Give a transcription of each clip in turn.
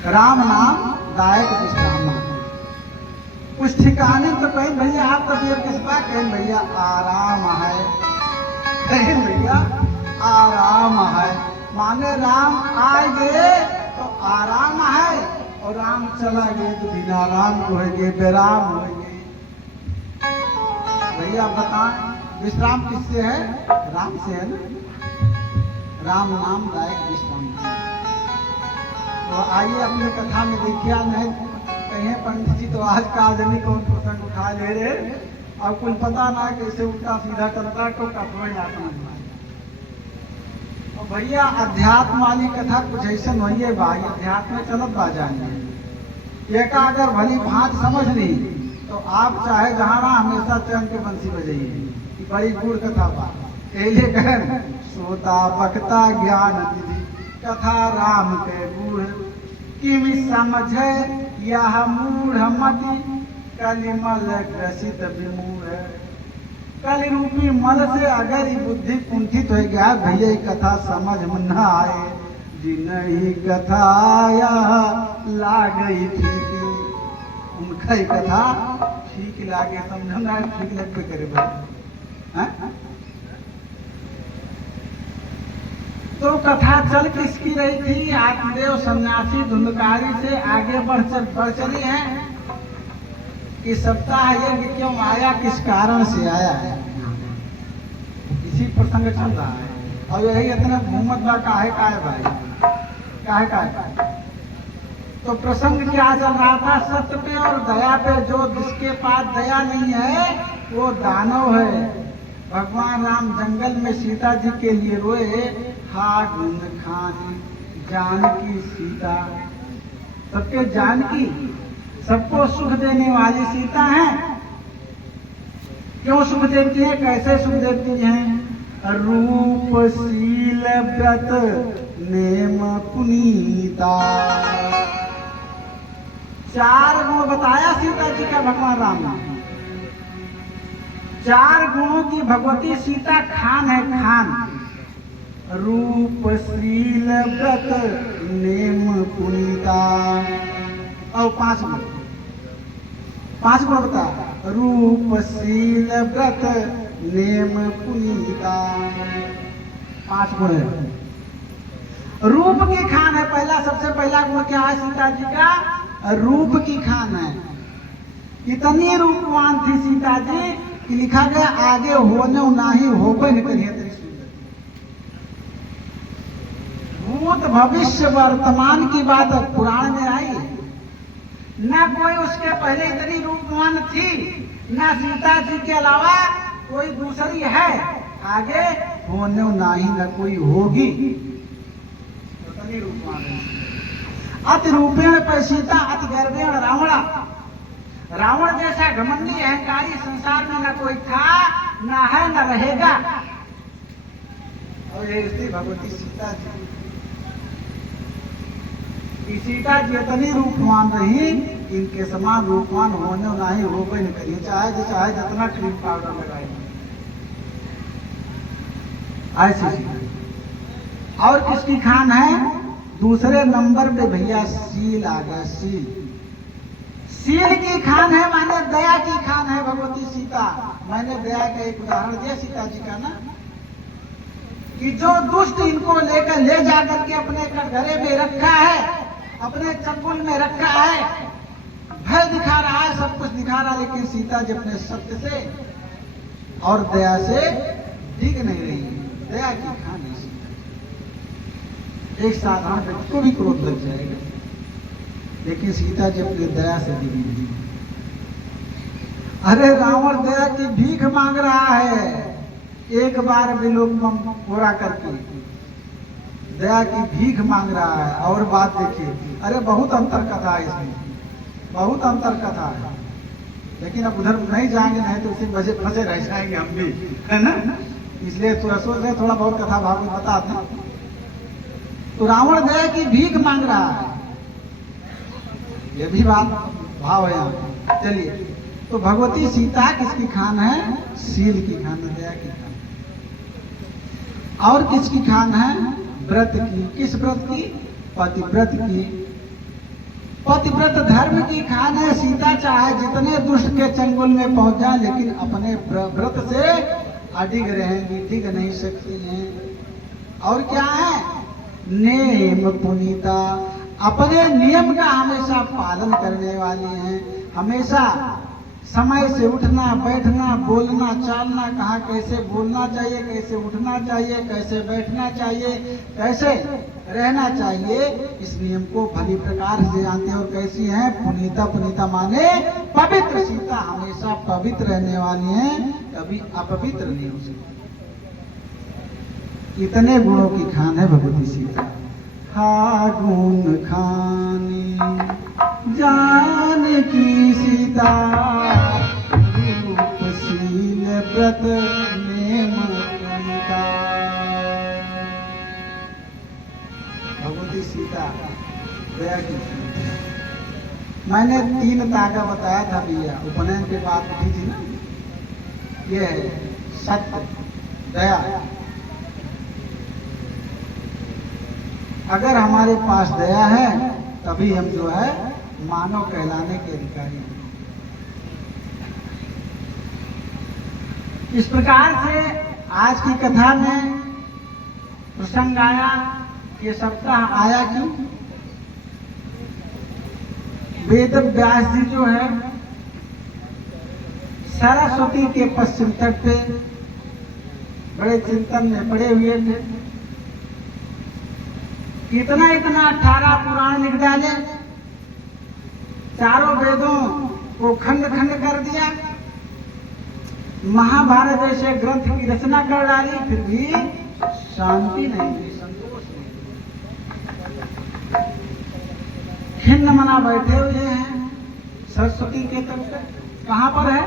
राम नाम दायक विश्राम। कुछ ठिकाने तो कहीं भैया आप तबीयत किस बात कहीं भैया आराम है, कहीं भैया आराम है, माने राम आएंगे तो आराम है और राम चला गए तो बिना राम होएंगे, बेराम होएंगे। भैया बताएं विश्राम किससे है? राम से है ना। राम नाम दायक विश्राम। तो आइए अपने कथा में देखिए, नहीं कहे पंडित जी तो आज का जनी कौन प्रसंग उठा ले रहे और कुछ पता ना कैसे उल्टा सीधा चलता तो कथवा जाता। और भैया अध्यात्म वाली कथा कुछ ऐसा नहीं है भाई, अध्यात्म में चलत बा जाएंगे। एक अगर भली भांत समझ ली तो आप चाहे जहाँ ना हमेशा चैन के बंसी बजाइए। बड़ी गुड़ कथा बा कहले कहन सोता बकता ज्ञान निधि कथा राम के बूढ़ किमि समझे यह मूढ़ मति कलिमल ग्रसित विमूढ़। कल रूपी मल से अगर बुद्धि कुंठित हो गया भैया कथा समझ में न आए जिनही कथा ला गई ठीक, उनका ही कथा ठीक लागे समझना ठीक लग पे करे भाई। तो कथा चल किसकी रही थी? आत्मदेव सन्यासी धुंधकारी से आगे बढ़ चली है कि सप्ताह यज्ञ क्यों आया, किस कारण से आया है, इसी प्रसंग चल रहा है। और यही इतना घूमत बा काहे भाई, काहे। तो प्रसंग क्या चल रहा था? सत्य पे और दया पे। जो जिसके पास दया नहीं है वो दानव है। भगवान राम जंगल में सीता जी के लिए रोए, हा गुण खानी जानकी सीता। सबके जानकी, सबको सुख देने वाली सीता है। क्यों सुख देती है, कैसे सुख देती हैं? रूप शील व्रत नेम पुनीता। 4 गुण बताया सीता जी का भगवान राम ने। 4 गुणों की भगवती सीता खान है, खान। रूप शील व्रत नेम पुनीता। और 5 गुण बता। रूप शील व्रत नेम पुनीता। 5 गुण है। रूप की खान है। पहला सबसे पहला गुण क्या है सीता जी का? रूप की खान है। इतनी रूपवान थी सीता जी कि लिखा गया आगे होने नाही होबे नहीं करिए। भूत भविष्य वर्तमान की बात पुराण में आई। न कोई उसके पहले इतनी रूपवान थी, न सीता जी के अलावा कोई दूसरी है, आगे होने नहीं न कोई होगी। इतनी रूपवान है। अति रूपेण पर सीता, अति गर्वेण रावणा। रावण जैसा घमंडी अहंकारी संसार में न कोई था, न है, न रहेगा। और ये स्त्री भगवती सीता जी। सीता जी इतनी रूपवान रही, इनके समान रूपवान होने नहीं होबे नहीं करिए, चाहे जितना क्रीम पाउडर लगाए ऐसी। और किसकी खान है? दूसरे नंबर पे भैया शील आ गया। शील की खान है, माने दया की खान है भगवती सीता। मैंने दया का एक उदाहरण दिया सीता जी का ना, कि जो दुष्ट इनको लेकर ले जाकर के अपने कटघरे में रखा है, अपने चंगुल में रखा है, भय दिखा रहा है, सब कुछ दिखा रहा है, लेकिन सीता जी अपने सत्य से और दया से डिग नहीं रही। दया की खान है सीता। एक साधारण व्यक्ति को भी क्रोध लग जाएगा, लेकिन सीता जी अपनी दया से डिगी नहीं। अरे रावण दया की भीख मांग रहा है, एक बार विलोक पूरा करके दया की भीख मांग रहा है। और बात देखिए, अरे बहुत अंतर कथा है इसमें, बहुत अंतर कथा है। लेकिन अब उधर नहीं जाएंगे, नहीं तो इसी फंसे रह जाएंगे हम भी, है ना। इसलिए सोच रहे थोड़ा बहुत कथा भागवत बताते हैं। तो रावण दया की भीख मांग रहा है, ये भी बात भाव है यहाँ। चलिए, तो भगवती सीता किसकी खान है? शील की खान है, दया की खान। और किसकी खान है? व्रत की। किस व्रत की? पतिव्रत की। पतिव्रत धर्म की खान है। सीता चाहे जितने दुष्ट के चंगुल में पहुंच जाए, लेकिन अपने व्रत से अडिग रहेंगी, डिग नहीं सकती हैं। और क्या है? नेम पुनीता, अपने नियम का हमेशा पालन करने वाली हैं। हमेशा समय से उठना, बैठना, बोलना, चालना, कहाँ कैसे बोलना चाहिए, कैसे उठना चाहिए, कैसे बैठना चाहिए, कैसे रहना चाहिए, इस नियम को भली प्रकार से जानते हैं। और कैसी हैं? पुनीता। पुनीता माने पवित्र। सीता हमेशा पवित्र रहने वाली हैं, कभी अपवित्र नहीं हो सकती। इतने गुणों की खान है भगवती सीता। हा गुण खानी जानकी सीता, रूपशील व्रत नेम पुनीता। भगवती सीता दया की। मैंने 3 ताका बताया था भैया, उपनयन के बाद उठी थी ना। ये है सत्य, दया। अगर हमारे पास दया है तभी हम जो है मानव कहलाने के अधिकारी हैं। इस प्रकार से आज की कथा में प्रसंग आया, ये सप्ताह आया क्यों? वेद व्यास जी जो है सरस्वती के पश्चिम तट पे बड़े चिंतन में पड़े हुए थे। इतना 18 पुराण लिख डाले, चारों वेदों को खंड खंड कर दिया, महाभारत जैसे ग्रंथ की रचना कर डाली, फिर भी शांति नहीं हुई, संतोष नहीं। खिन्न मना बैठे हुए हैं सरस्वती के तट पे। कहां पर है?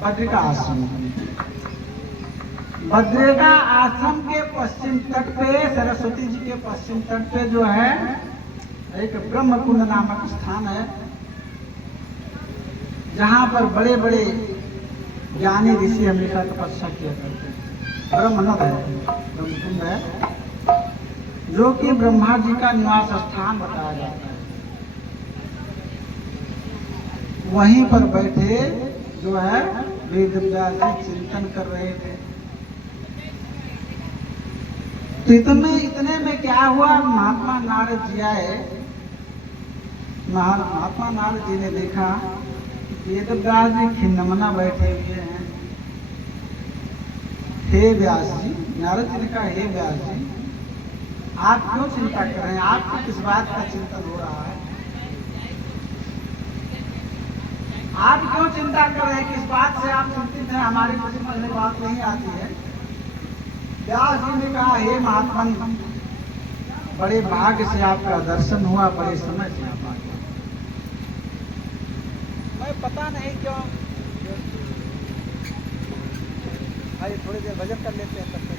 बद्रिका आश्रम। बद्रिका आश्रम के पश्चिम तट पे, सरस्वती जी के पश्चिम तट पे जो है एक ब्रह्म कुंड नामक स्थान है, जहां पर बड़े बड़े ज्ञानी ऋषि हमेशा तपस्या किया करते हैं। ब्रह्मनद है, ब्रह्मकुंड है, जो कि ब्रह्मा जी का निवास स्थान बताया जाता है। वहीं पर बैठे जो है वेद व्यास जी चिंतन कर रहे थे। तो इतने में क्या हुआ? महात्मा नारद जी आए। महात्मा नारद जी ने देखा वेद व्यास जी खिन्नमना बैठे हुए हैं। हे व्यास जी, नारद जी ने कहा, हे व्यास जी, आप क्यों चिंता कर रहे हैं? आपको किस बात का चिंतन हो रहा है? आप क्यों चिंता कर रहे हैं? किस बात से आप चिंतित हैं? हमारी कुछ समझ में बात नहीं आती है। व्यास जी ने कहा, हे महात्मा, बड़े भाग्य से आपका दर्शन हुआ, बड़े समय से आप आ गए। मैं पता नहीं क्यों, आइए थोड़ी देर भजन कर लेते हैं तब तक।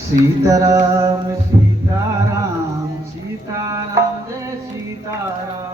सीताराम सीताराम सीताराम जय सीताराम।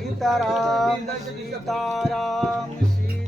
सीताराम सीताराम।